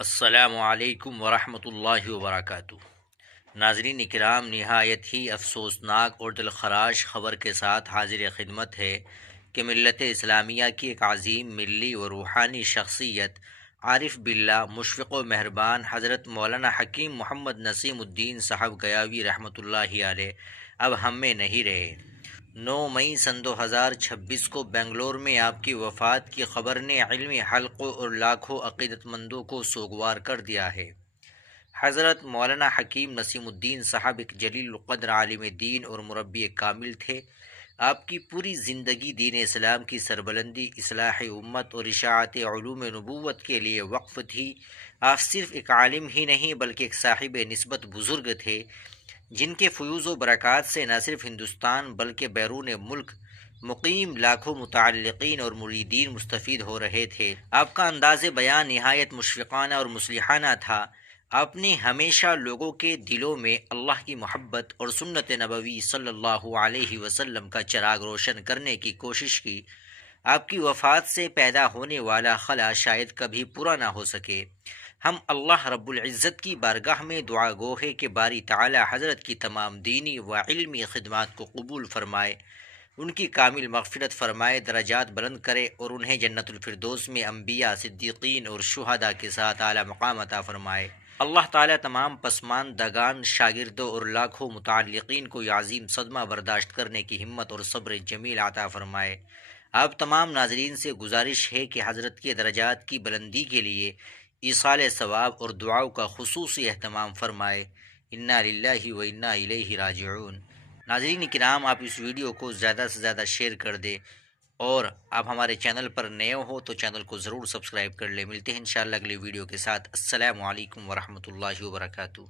السلام علیکم ورحمۃ اللہ وبرکاتہ۔ ناظرین اکرام، نہایت ہی افسوسناک اور دلخراش خبر کے ساتھ حاضر خدمت ہے کہ ملت اسلامیہ کی ایک عظیم ملی و روحانی شخصیت عارف باللہ مشفق و مہربان حضرت مولانا حکیم محمد نسیم الدین صاحب گیاوی رحمۃ اللہ علیہ اب ہم میں نہیں رہے۔ 9 مئی سن 2026 کو بنگلور میں آپ کی وفات کی خبر نے علمی حلقوں اور لاکھوں عقیدت مندوں کو سوگوار کر دیا ہے۔ حضرت مولانا حکیم نسیم الدین صاحب ایک جلیل القدر عالم دین اور مربی کامل تھے۔ آپ کی پوری زندگی دین اسلام کی سربلندی، اصلاح امت اور اشاعت علوم نبوت کے لیے وقف تھی۔ آپ صرف ایک عالم ہی نہیں بلکہ ایک صاحب نسبت بزرگ تھے، جن کے فیوز و برکات سے نہ صرف ہندوستان بلکہ بیرون ملک مقیم لاکھوں متعلقین اور مریدین مستفید ہو رہے تھے۔ آپ کا انداز بیان نہایت مشفقانہ اور مصلحانہ تھا۔ آپ نے ہمیشہ لوگوں کے دلوں میں اللہ کی محبت اور سنت نبوی صلی اللہ علیہ وسلم کا چراغ روشن کرنے کی کوشش کی۔ آپ کی وفات سے پیدا ہونے والا خلا شاید کبھی پورا نہ ہو سکے۔ ہم اللہ رب العزت کی بارگاہ میں دعا گو ہے کہ باری تعالی حضرت کی تمام دینی و علمی خدمات کو قبول فرمائے، ان کی کامل مغفرت فرمائے، درجات بلند کرے اور انہیں جنت الفردوس میں انبیاء، صدیقین اور شہداء کے ساتھ اعلیٰ مقام عطا فرمائے۔ اللہ تعالیٰ تمام پسماندگان شاگردوں اور لاکھوں متعلقین کو یہ عظیم صدمہ برداشت کرنے کی ہمت اور صبر جمیل عطا فرمائے۔ آپ تمام ناظرین سے گزارش ہے کہ حضرت کے درجات کی بلندی کے لیے ایصال ثواب اور دعاؤں کا خصوصی اہتمام فرمائے۔ انا للہ و انا الیہ راجعون۔ ناظرین کرام، آپ اس ویڈیو کو زیادہ سے زیادہ شیئر کر دیں، اور آپ ہمارے چینل پر نئے ہو تو چینل کو ضرور سبسکرائب کر لیں۔ ملتے ہیں انشاءاللہ اگلی ویڈیو کے ساتھ۔ السلام علیکم ورحمۃ اللہ وبرکاتہ۔